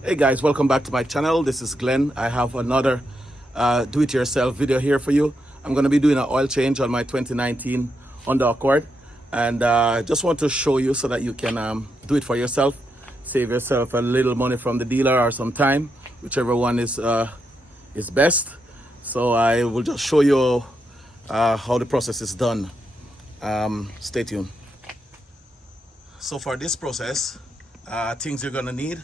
Hey guys, welcome back to my channel. This is Glenn. I have another do-it-yourself video here for you. I'm going to be doing an oil change on my 2019 Honda Accord, and just want to show you so that you can do it for yourself, save yourself a little money from the dealer or some time, whichever one is best. So I will just show you how the process is done. Stay tuned. So for this process, things you're gonna need.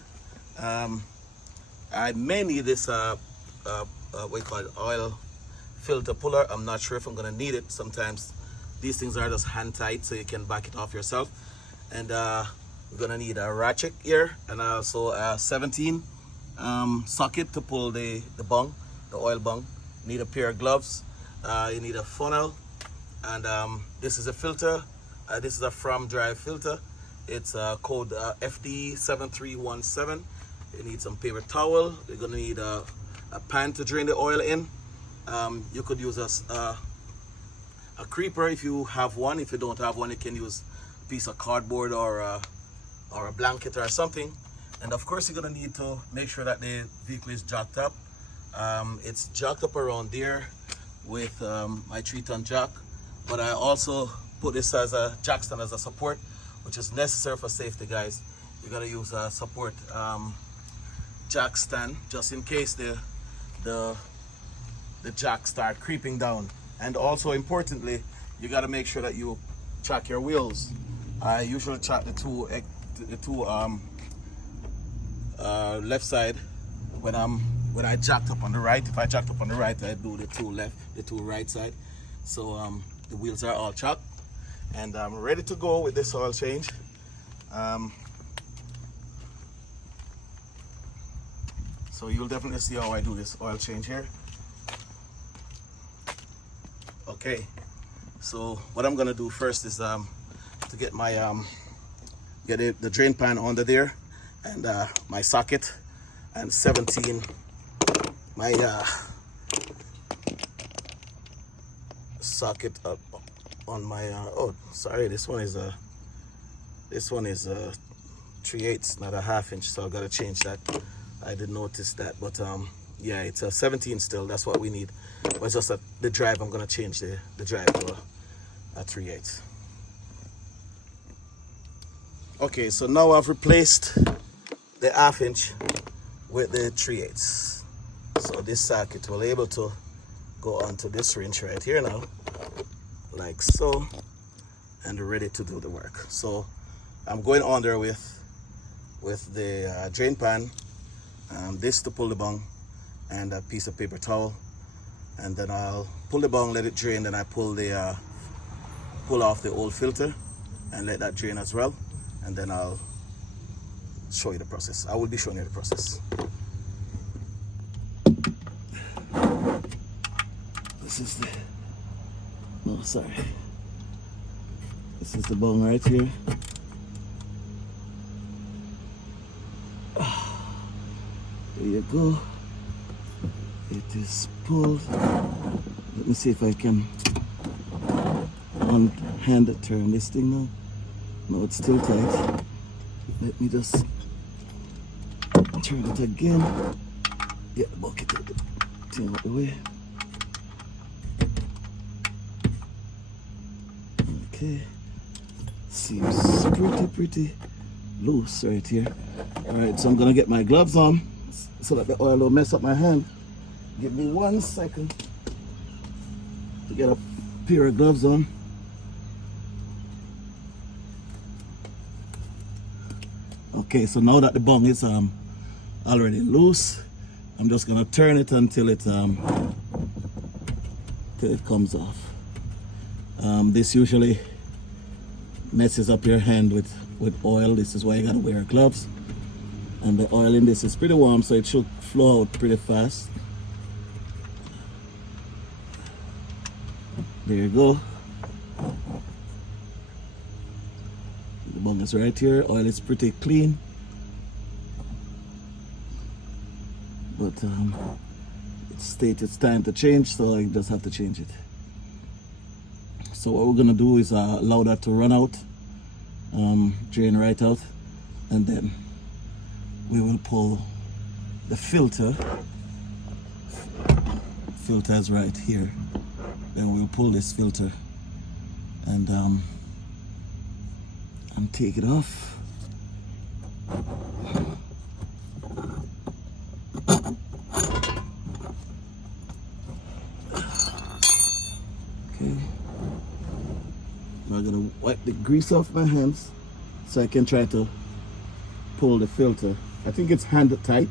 I may need this what you call it, oil filter puller. I'm not sure if I'm gonna need it. Sometimes these things are just hand tight, so you can back it off yourself. And we're gonna need a ratchet here, and also a 17 socket to pull the bung, the oil bung. Need a pair of gloves. You need a funnel, and this is a filter. This is a Fram Drive filter. It's code FD7317. You need some paper towel. You're gonna need a pan to drain the oil in. You could use a creeper if you have one. If you don't have one, you can use a piece of cardboard or a blanket or something. And of course, you're gonna need to make sure that the vehicle is jacked up. It's jacked up around there with my 3-ton jack, but I also put this as a jack stand as a support, which is necessary for safety, guys. You gotta use a support jack stand just in case the jack start creeping down. And also importantly, you gotta make sure that you track your wheels. I usually track the two left side when I jacked up on the right. If I jacked up on the right, I do the two right side. So the wheels are all tracked, and I'm ready to go with this oil change. So you'll definitely see how I do this oil change here. Okay, so what I'm gonna do first is to get my get the drain pan under there, and my socket, and 17 my socket up on my oh sorry, this one is 3/8, not a 1/2 inch, so I gotta change that. I didn't notice that, but yeah, it's a 17 still. That's what we need. But it's just the drive. I'm gonna change the drive to a 3/8. Okay, so now I've replaced the 1/2 inch with the 3/8. So this socket will able to go onto this wrench right here now, like so, and ready to do the work. So I'm going on there with the drain pan, this to pull the bung, and a piece of paper towel, and then I'll pull the bung, let it drain, then I pull off the old filter and let that drain as well, and then I'll show you the process. I will be showing you the process. This is this is the bung right here. There you go. It is pulled. Let me see if I can one-handed turn this thing now. No, it's still tight. Let me just turn it again. Get the bucket thing out the way. Okay. Seems pretty loose right here. Alright, so I'm gonna get my gloves on so that the oil don't mess up my hand. Give me 1 second to get a pair of gloves on. Okay, so now that the bung is already loose, I'm just gonna turn it until it comes off. This usually messes up your hand with oil. This is why you gotta wear gloves. And the oil in this is pretty warm, so it should flow out pretty fast. There you go. The bung is right here. Oil is pretty clean, but it states it's time to change, so I just have to change it. So what we're gonna do is allow that to run out, drain right out, and then we will pull the filter is right here. Then we'll pull this filter and take it off. Okay. Now I'm gonna wipe the grease off my hands so I can try to pull the filter. I think it's hand tight.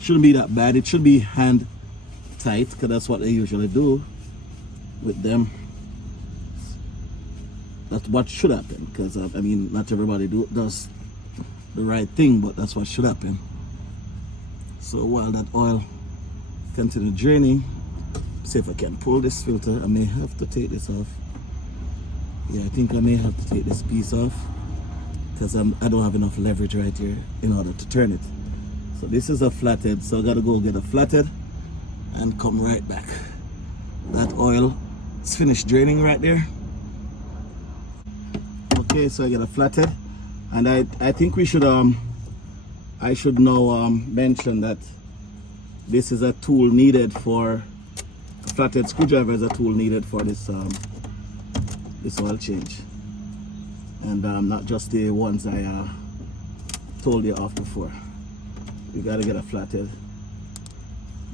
Shouldn't be that bad. It should be hand tight because that's what they usually do with them. That's what should happen because I mean, not everybody does the right thing, but that's what should happen. So while that oil continue draining, see if I can pull this filter. I may have to take this off. Yeah, I think I may have to take this piece off because I don't have enough leverage right here in order to turn it. So this is a flathead, so I gotta go get a flathead and come right back. That oil is finished draining right there. Okay, so I get a flathead, and I think we should I should now mention that this is a tool needed for flathead screwdriver is a tool needed for this this oil change, and not just the ones I told you of before. You gotta get a flathead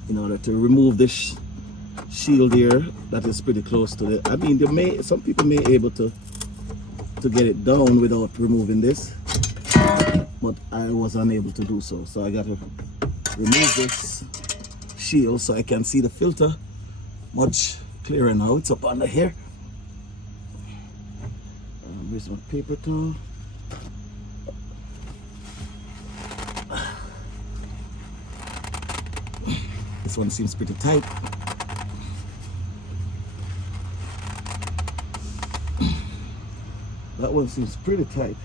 in order to remove this shield here that is pretty close to it. I mean, some people may be able to get it down without removing this, but I was unable to do so. So I got to remove this shield so I can see the filter much clearer now. It's up under here. Here's my paper towel. This one seems pretty tight. That one seems pretty tight.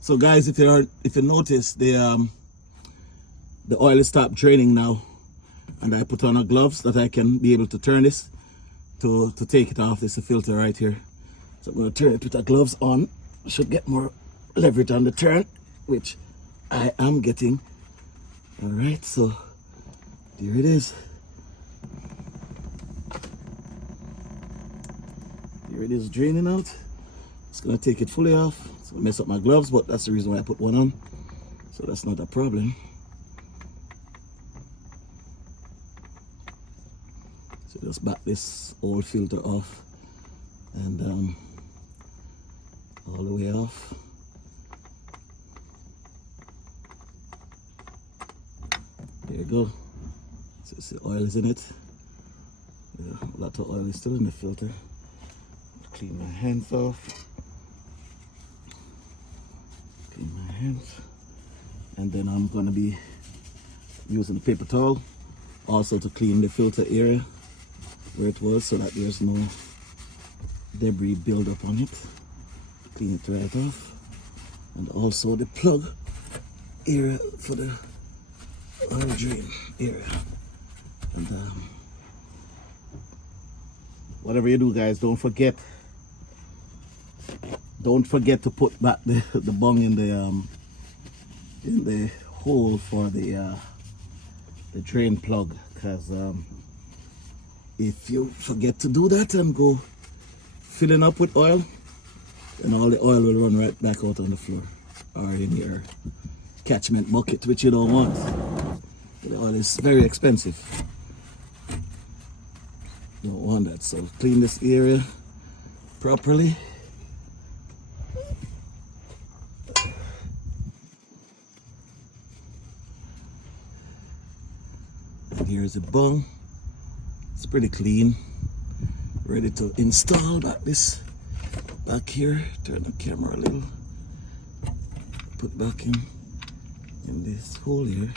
So guys, if you notice, the oil is stopped draining now, and I put on a gloves that I can be able to turn this to take it off. This is a filter right here. So I'm going to turn it with the gloves on. I should get more leverage on the turn, which I am getting. All right, so there it is. There it is draining out. It's gonna take it fully off. It's gonna mess up my gloves, but that's the reason why I put one on. So that's not a problem. So just back this old filter off and all the way off. There you go. So see, oil is in it. Yeah, a lot of oil is still in the filter. Clean my hands off. Clean my hands. And then I'm going to be using the paper towel also to clean the filter area where it was, so that there's no debris build up on it. Clean it right off. And also the plug area for the oil drain area. And whatever you do, guys, don't forget to put back the bung in the hole for the drain plug, because if you forget to do that and go filling up with oil, then all the oil will run right back out on the floor or in your catchment bucket, which you don't want. The oil is very expensive. You don't want that. So clean this area properly. And here's the bung. It's pretty clean. Ready to install back here. Turn the camera a little. Put back in this hole here.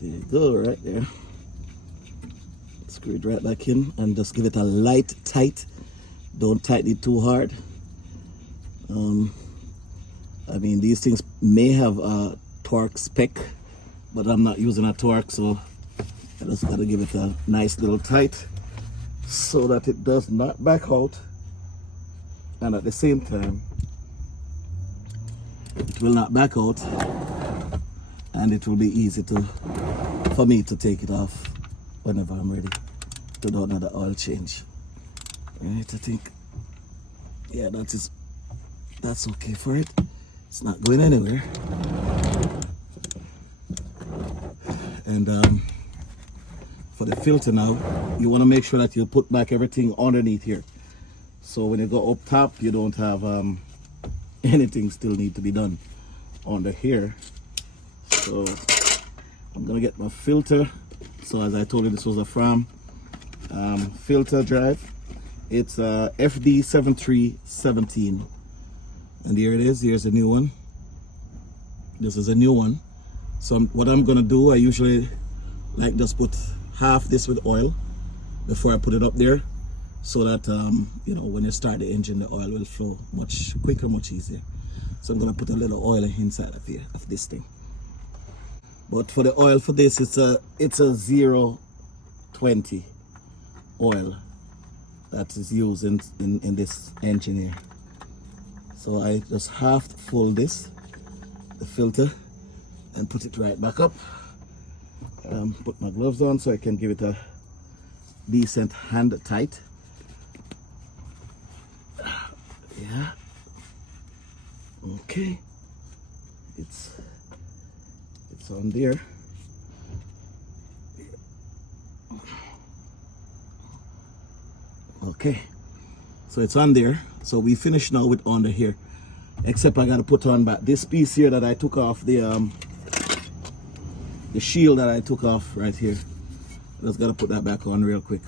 There you go, right there. Screw it right back in and just give it a light tight. Don't tighten it too hard. I mean, these things may have a torque spec, but I'm not using a torque, so I just gotta give it a nice little tight so that it does not back out, and at the same time it will not back out, and it will be easy for me to take it off whenever I'm ready to do another oil change. Right, I think, yeah, that's okay for it. It's not going anywhere. And for the filter now, you want to make sure that you put back everything underneath here. So when you go up top, you don't have anything still need to be done under here. So I'm gonna get my filter. So as I told you, this was a Fram filter drive. It's FD7317, and here it is. Here's a new one. This is a new one. So what I'm gonna do, I usually like just put half this with oil before I put it up there, so that you know, when you start the engine, the oil will flow much quicker, much easier. So I'm gonna put a little oil inside of here of this thing. But for the oil for this, it's a 020 oil that is used in this engine here. So I just half full the filter, and put it right back up. Put my gloves on so I can give it a decent hand tight. Yeah. Okay. It's on there. Okay, so it's on there. So we finished now with under here, except I gotta put on back this piece here that I took off, the shield that I took off right here. Just gotta put that back on real quick.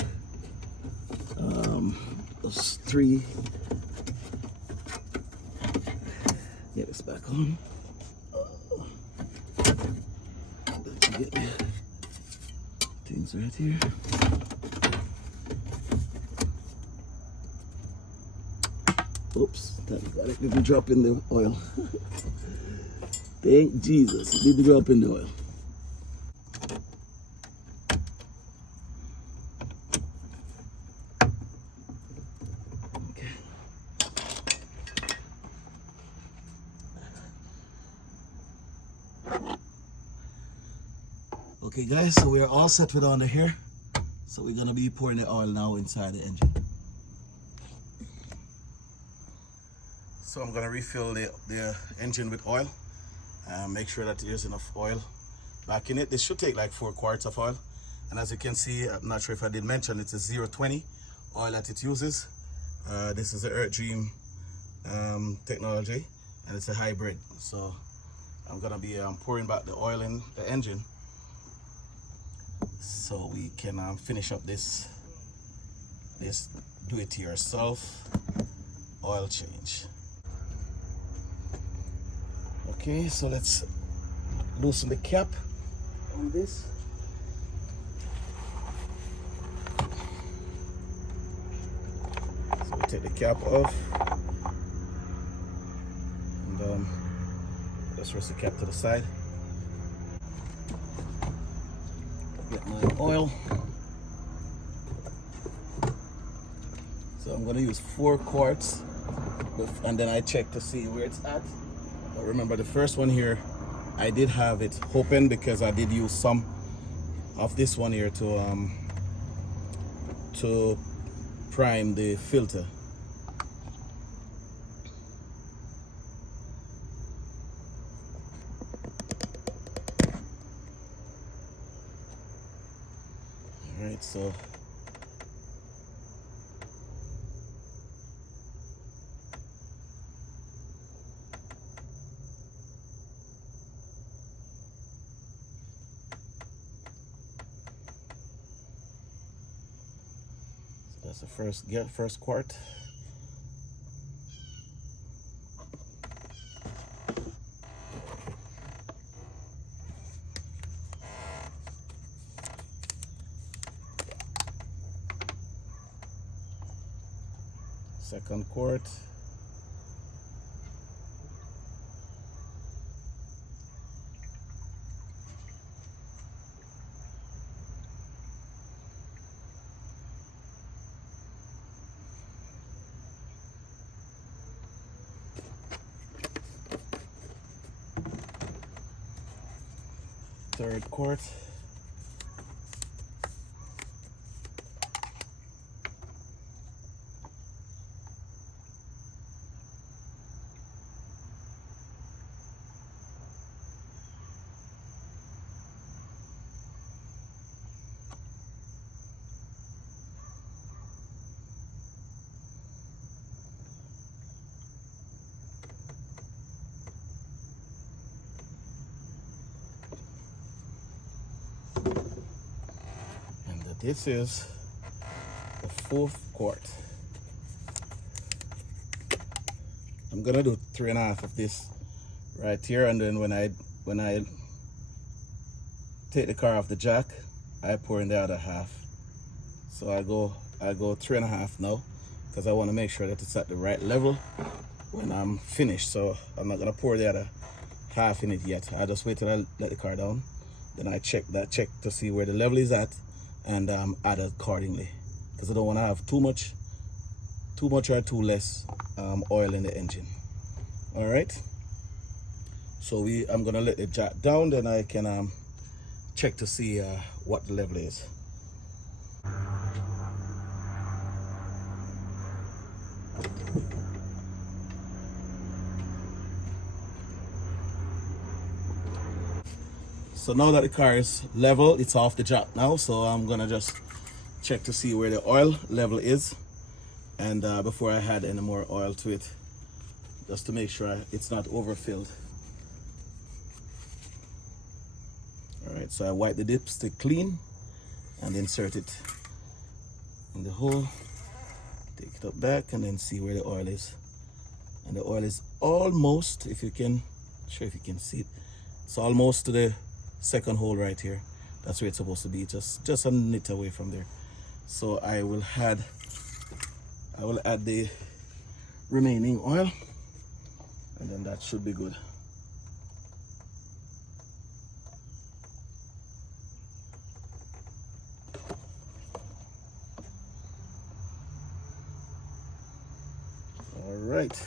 Those three. Get this back on. Get things right here. Oops, that got it. Didn't drop in the oil. Thank Jesus, it didn't drop in the oil. Okay. Okay guys, so we are all set with under here. So we're gonna be pouring the oil now inside the engine. So I'm gonna refill the engine with oil. Make sure that there's enough oil back in it. This should take like 4 quarts of oil. And as you can see, I'm not sure if I did mention, it's a 020 oil that it uses. This is the Earth Dream technology, and it's a hybrid. So I'm gonna be pouring back the oil in the engine so we can finish up this do-it-yourself oil change. Okay, so let's loosen the cap on this. So we take the cap off, and let's rest the cap to the side. Get my oil. So I'm going to use 4 quarts, and then I check to see where it's at. But remember, the first one here, I did have it open because I did use some of this one here to prime the filter. All right, so that's the first quart. Second quart. 3rd quart. This is the 4th quart. I'm gonna do 3.5 of this right here, and then when I take the car off the jack, I pour in the other half. So I go 3.5 now, because I want to make sure that it's at the right level when I'm finished. So I'm not gonna pour the other half in it yet. I just wait till I let the car down, then I check to see where the level is at, and add accordingly, because I don't want to have too much or too less oil in the engine. All right, so I'm gonna let it jack down, then I can check to see what the level is. So now that the car is level, it's off the jack now, so I'm gonna just check to see where the oil level is, and before I add any more oil to it, just to make sure it's not overfilled. All right, so I wipe the dipstick clean and insert it in the hole, take it up back, and then see where the oil is. And the oil is almost, if you can see it, it's almost to the 2nd hole right here. That's where it's supposed to be, just a nit away from there. So I will add the remaining oil, and then that should be good. All right.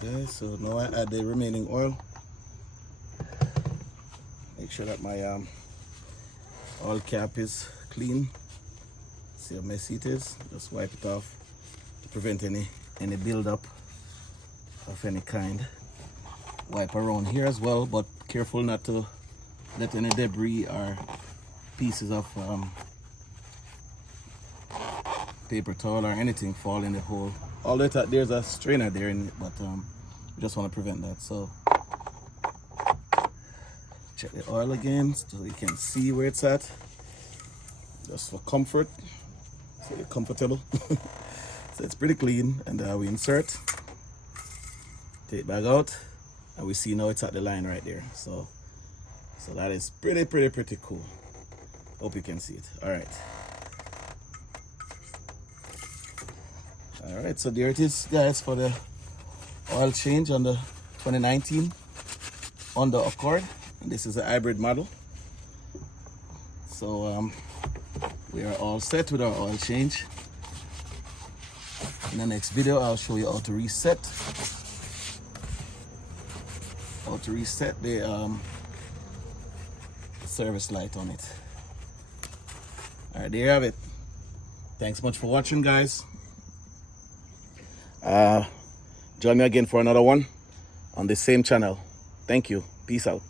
Guys, so now I add the remaining oil. Make sure that my oil cap is clean. See how messy it is. Just wipe it off to prevent any build-up of any kind. Wipe around here as well, but careful not to let any debris or pieces of paper towel or anything fall in the hole. Although there's a strainer there in it, but we just want to prevent that. So check the oil again so you can see where it's at, just for comfort, so you're comfortable. So it's pretty clean, and we insert, take it back out, and we see now it's at the line right there. So that is pretty cool. Hope you can see it. All right, so there it is, guys, for the oil change on the 2019 Honda Accord, and this is a hybrid model. So we are all set with our oil change. In the next video, I'll show you how to reset the service light on it. All right, there you have it. Thanks much for watching, guys. Join me again for another one on the same channel. Thank you. Peace out.